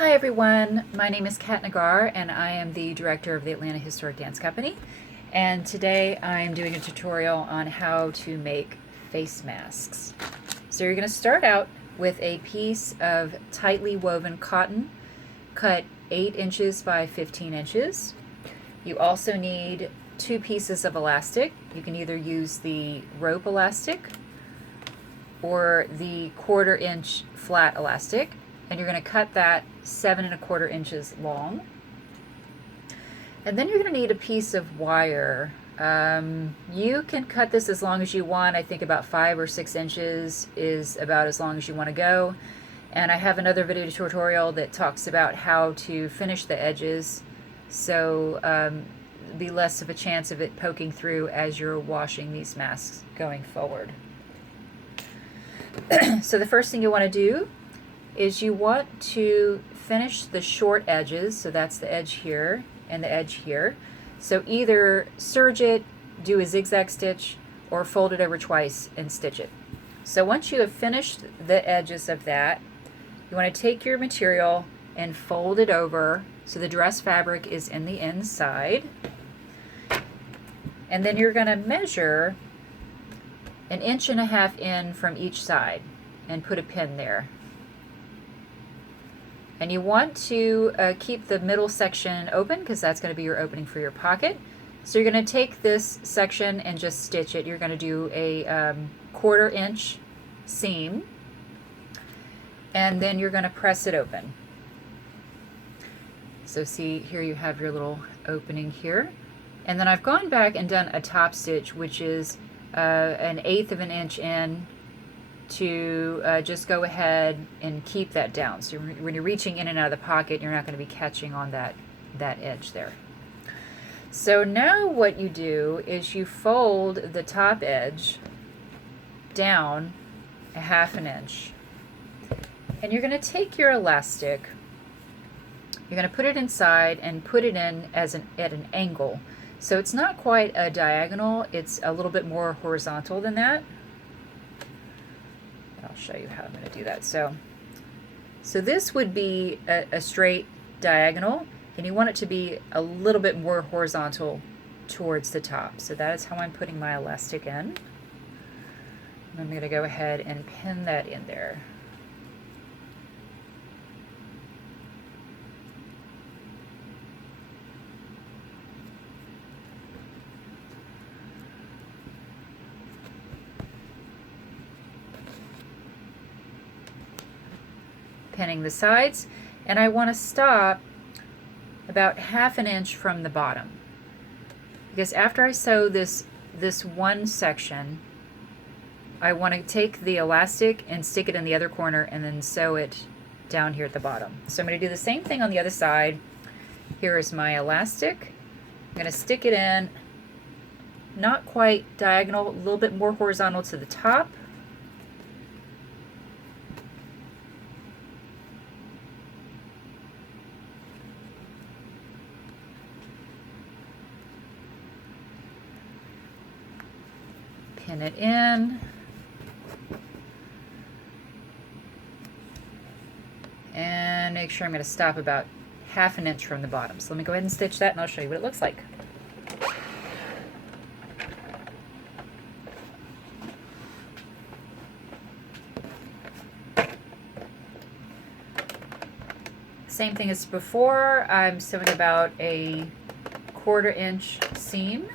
Hi everyone, my name is Kat Nagar and I am the director of the Atlanta Historic Dance Company, and today I'm doing a tutorial on how to make face masks. So you're going to start out with a piece of tightly woven cotton cut 8 inches by 15 inches. You also need 2 pieces of elastic. You can either use the rope elastic or the 1/4 inch flat elastic, and you're going to cut that 7 1/4 inches long. And then you're going to need a piece of wire. You can cut this as long as you want. I think about 5 or 6 inches is about as long as you want to go. And I have another video tutorial that talks about how to finish the edges, so be less of a chance of it poking through as you're washing these masks going forward. So the first thing you want to do is you want to finish the short edges, so that's the edge here and the edge here. So either serge it, do a zigzag stitch, or fold it over twice and stitch it. So once you have finished the edges of that, you want to take your material and fold it over so the dress fabric is in the inside. And then you're going to measure 1.5 inches in from each side and put a pin there. And you want to keep the middle section open because that's going to be your opening for your pocket. So you're going to take this section and just stitch it. You're going to do a 1/4 inch seam, and then you're going to press it open. So see, here you have your little opening here. And then I've gone back and done a top stitch, which is 1/8 of an inch in, to just go ahead and keep that down. So when you're reaching in and out of the pocket, you're not going to be catching on that edge there. So now what you do is you fold the top edge down 1/2 inch. And you're going to take your elastic, you're going to put it inside and put it in at an angle. So it's not quite a diagonal, it's a little bit more horizontal than that. I'll show you how I'm going to do that. So this would be a straight diagonal, and you want it to be a little bit more horizontal towards the top. So that is how I'm putting my elastic in. And I'm going to go ahead and pin that in there. Pinning the sides, and I want to stop about 1/2 inch from the bottom, because after I sew this one section, I want to take the elastic and stick it in the other corner and then sew it down here at the bottom. So I'm going to do the same thing on the other side. Here is my elastic. I'm going to stick it in, not quite diagonal, a little bit more horizontal to the top. Pin it in, and make sure I'm going to stop about 1/2 inch from the bottom. So let me go ahead and stitch that, and I'll show you what it looks like. Same thing as before, I'm sewing about a 1/4 inch seam.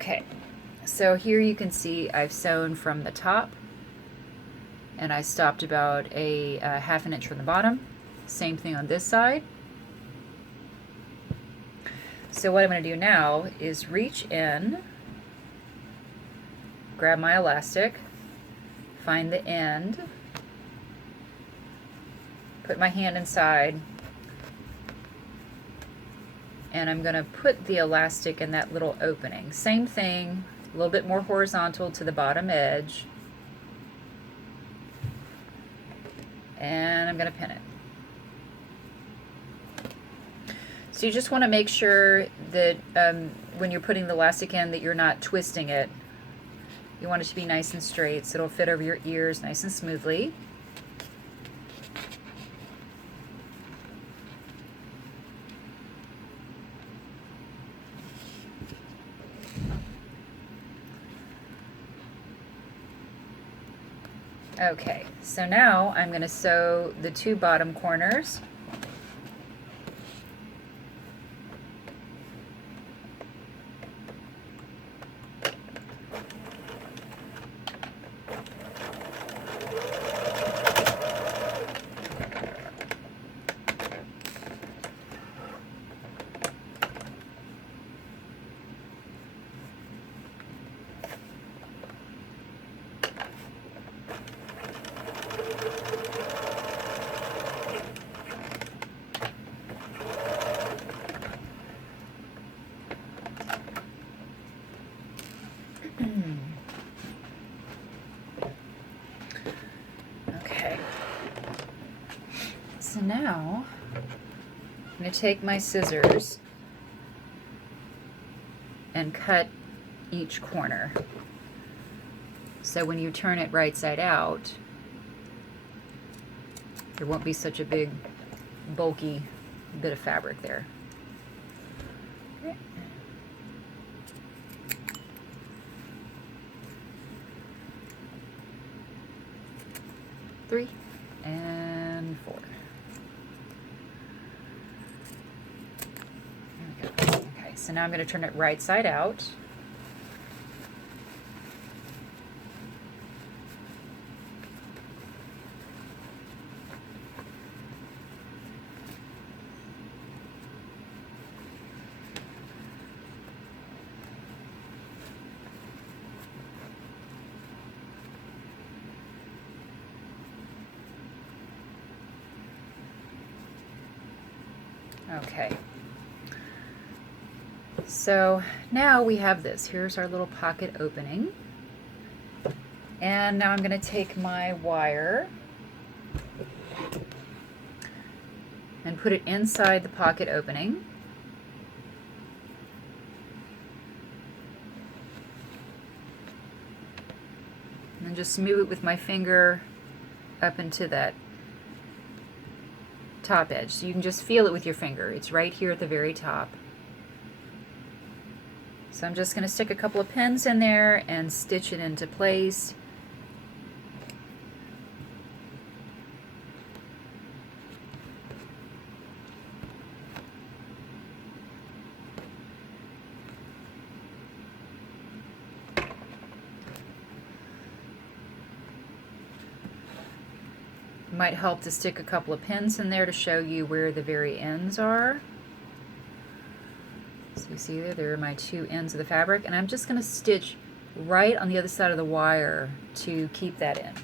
Okay, so here you can see I've sewn from the top and I stopped about a half an inch from the bottom. Same thing on this side. So what I'm going to do now is reach in, grab my elastic, find the end, put my hand inside, and I'm going to put the elastic in that little opening. Same thing, a little bit more horizontal to the bottom edge, and I'm going to pin it. So you just want to make sure that when you're putting the elastic in that you're not twisting it. You want it to be nice and straight so it'll fit over your ears nice and smoothly. Okay, so now I'm going to sew the two bottom corners. Okay, so now I'm going to take my scissors and cut each corner. So when you turn it right side out, there won't be such a big, bulky bit of fabric there. Three and four. There we go. Okay, so now I'm going to turn it right side out. Okay, so now we have this. Here's our little pocket opening. And now I'm going to take my wire and put it inside the pocket opening. And just move it with my finger up into that top edge. So you can just feel it with your finger. It's right here at the very top. So I'm just going to stick a couple of pins in there and stitch it into place. Might help to stick a couple of pins in there to show you where the very ends are. So you see there are my two ends of the fabric, and I'm just going to stitch right on the other side of the wire to keep that in.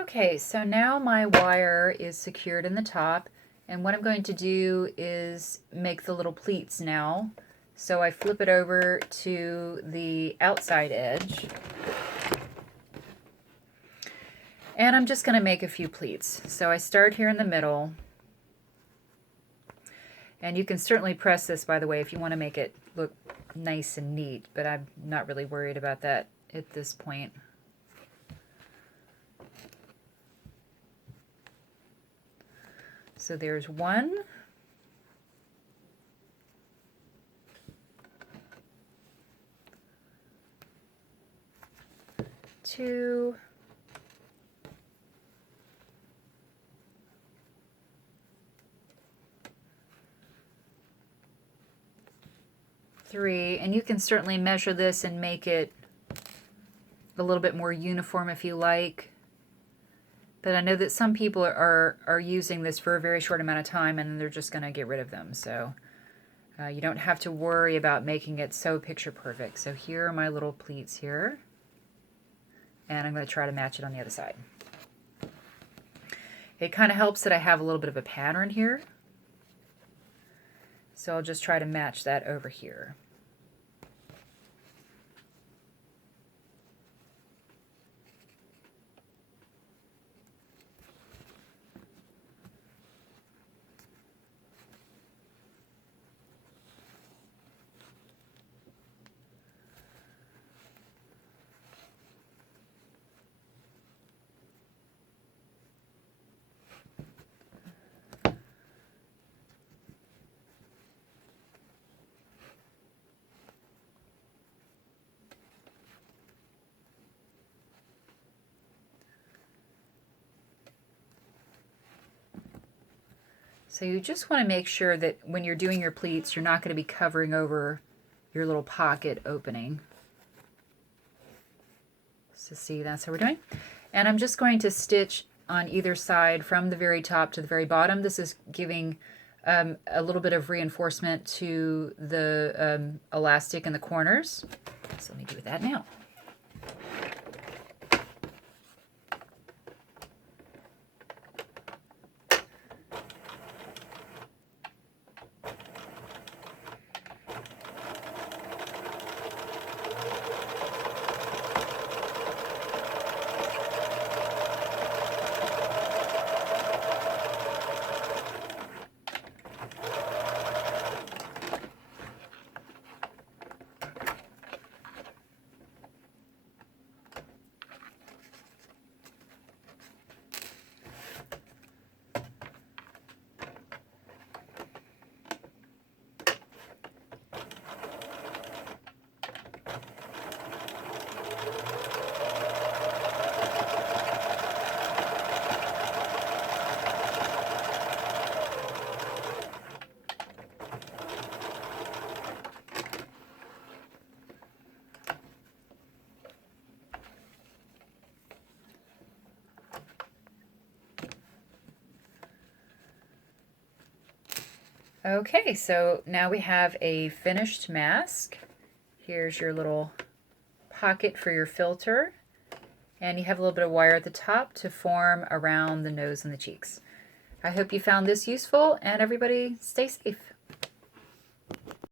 Okay, so now my wire is secured in the top, And what I'm going to do is make the little pleats now. So I flip it over to the outside edge. And I'm just going to make a few pleats. So I start here in the middle. And you can certainly press this, by the way, if you want to make it look nice and neat, but I'm not really worried about that at this point. So there's one. Two. Three. And you can certainly measure this and make it a little bit more uniform if you like. But I know that some people are using this for a very short amount of time and they're just going to get rid of them. So you don't have to worry about making it so picture perfect. So here are my little pleats here. And I'm going to try to match it on the other side. It kind of helps that I have a little bit of a pattern here. So I'll just try to match that over here. So you just want to make sure that when you're doing your pleats, you're not going to be covering over your little pocket opening. So see, that's how we're doing. And I'm just going to stitch on either side from the very top to the very bottom. This is giving a little bit of reinforcement to the elastic in the corners. So let me do that now. Okay, so now we have a finished mask. Here's your little pocket for your filter. And you have a little bit of wire at the top to form around the nose and the cheeks. I hope you found this useful, and everybody stay safe.